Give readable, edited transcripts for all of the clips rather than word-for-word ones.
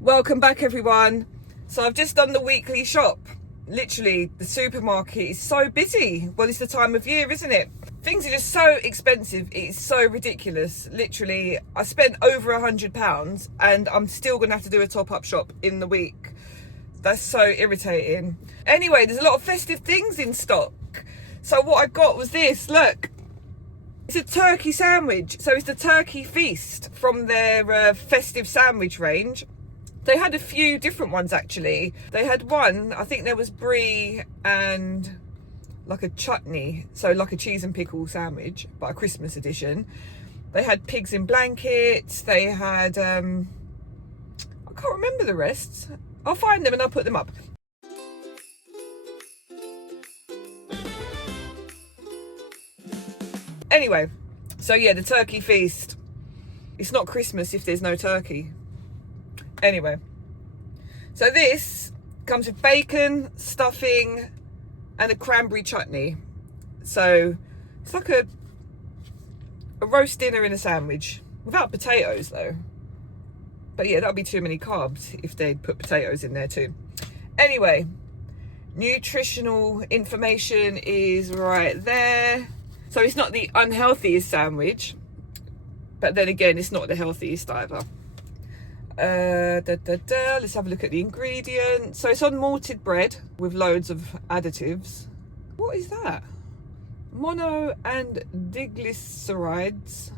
Welcome back, everyone. So I've just done the weekly shop. Literally, the supermarket is so busy. Well, it's the time of year, isn't it? Things are just so expensive. It's so ridiculous. Literally, I spent over £100 and I'm still gonna have to do a top-up shop in the week. That's so irritating. Anyway, there's a lot of festive things in stock. So what I got was this, look. It's a turkey sandwich. So it's the turkey feast from their festive sandwich range. They had a few different ones, actually. They had one, I think there was brie and like a chutney, so like a cheese and pickle sandwich, but a Christmas edition. They had pigs in blankets. They had I can't remember the rest. I'll find them and I'll put them up. Anyway, so yeah, the turkey feast. It's not Christmas if there's no turkey. Anyway, so this comes with bacon, stuffing, and a cranberry chutney. So it's like a roast dinner in a sandwich without potatoes, though. But yeah, that'd be too many carbs if they'd put potatoes in there too. Anyway, nutritional information is right there. So it's not the unhealthiest sandwich, but then again, it's not the healthiest either. Let's have a look at the ingredients. So it's on malted bread with loads of additives. What is that? Mono and diglycerides.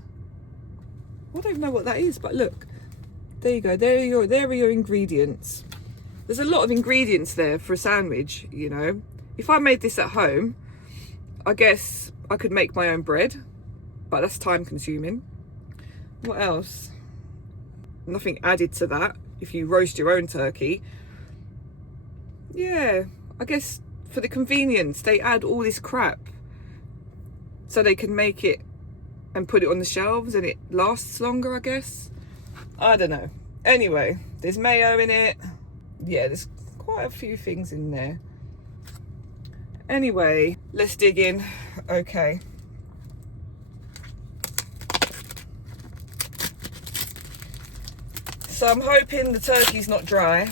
I don't even know what that is, but look, there you go. There are your ingredients. There's a lot of ingredients there for a sandwich, you know. If I made this at home, I guess I could make my own bread, but that's time consuming. What else? Nothing added to that if you roast your own turkey. Yeah, I guess for the convenience they add all this crap so they can make it and put it on the shelves and it lasts longer, I guess. I don't know. Anyway, there's mayo in it. Yeah, there's quite a few things in there. Anyway, let's dig in. Okay. So I'm hoping the turkey's not dry.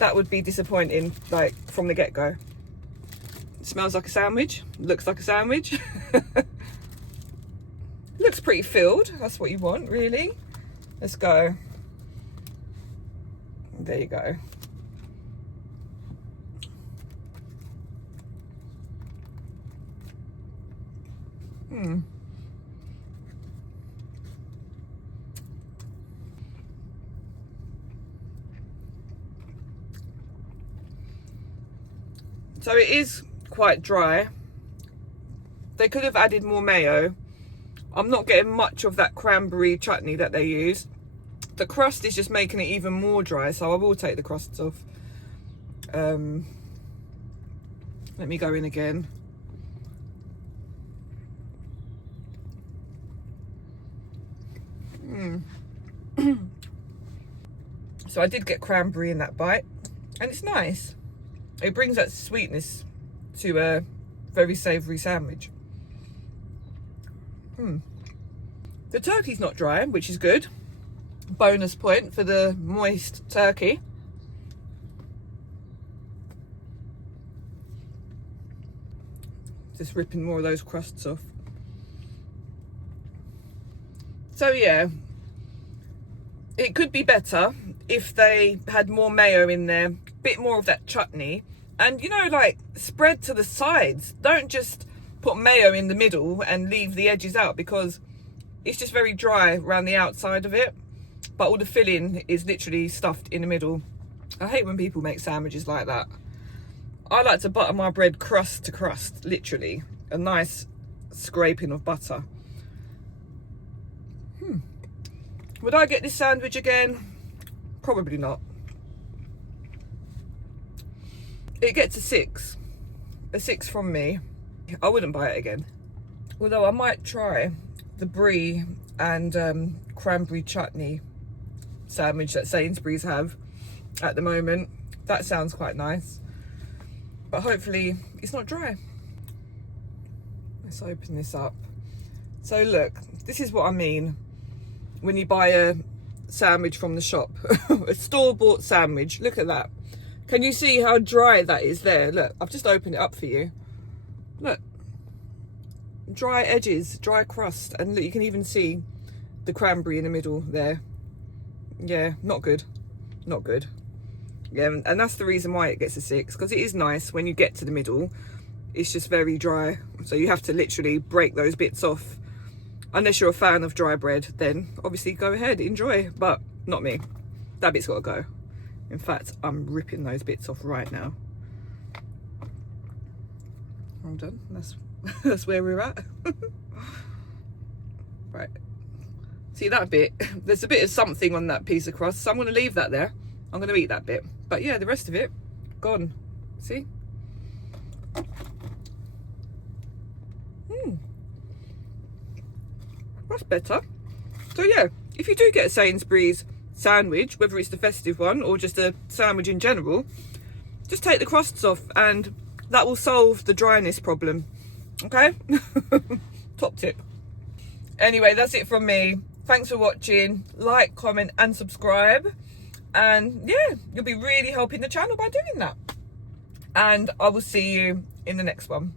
That would be disappointing, like from the get-go. It smells like a sandwich, looks like a sandwich. Looks pretty filled, that's what you want, really. Let's go. There you go. So it is quite dry. They could have added more mayo. I'm not getting much of that cranberry chutney that they use. The crust is just making it even more dry, so I will take the crusts off. Let me go in again. So I did get cranberry in that bite, and it's nice. It brings that sweetness to a very savoury sandwich. The turkey's not dry, which is good. Bonus point for the moist turkey. Just ripping more of those crusts off. So yeah, it could be better if they had more mayo in there, a bit more of that chutney, and you know, like, spread to the sides. Don't just put mayo in the middle and leave the edges out, because it's just very dry around the outside of it, but all the filling is literally stuffed in the middle. I hate when people make sandwiches like that. I like to butter my bread crust to crust, literally. A nice scraping of butter. Would I get this sandwich again? Probably not. It gets a 6. A 6 from me. I wouldn't buy it again. Although I might try the brie and cranberry chutney sandwich that Sainsbury'S have at the moment. That sounds quite nice. But hopefully it's not dry. Let's open this up. So look, this is what I mean when you buy a sandwich from the shop. A store-bought sandwich. Look at that. Can you see how dry that is there? Look, I've just opened it up for you. Look. Dry edges, dry crust. And look, you can even see the cranberry in the middle there. Yeah, not good. Not good. Yeah, and that's the reason why it gets a 6, because it is nice when you get to the middle. It's just very dry. So you have to literally break those bits off. Unless you're a fan of dry bread, then obviously go ahead, enjoy. But not me. That bit's got to go. In fact, I'm ripping those bits off right now. Hold on, that's where we're at. Right. See that bit? There's a bit of something on that piece of crust, so I'm going to leave that there. I'm going to eat that bit. But yeah, the rest of it, gone. See? That's better. So yeah, if you do get a Sainsbury'S sandwich, whether it's the festive one or just a sandwich in general, just take the crusts off and that will solve the dryness problem. Okay? Top tip. Anyway, that's it from me. Thanks for watching. Like, comment and subscribe. And yeah, you'll be really helping the channel by doing that. And I will see you in the next one.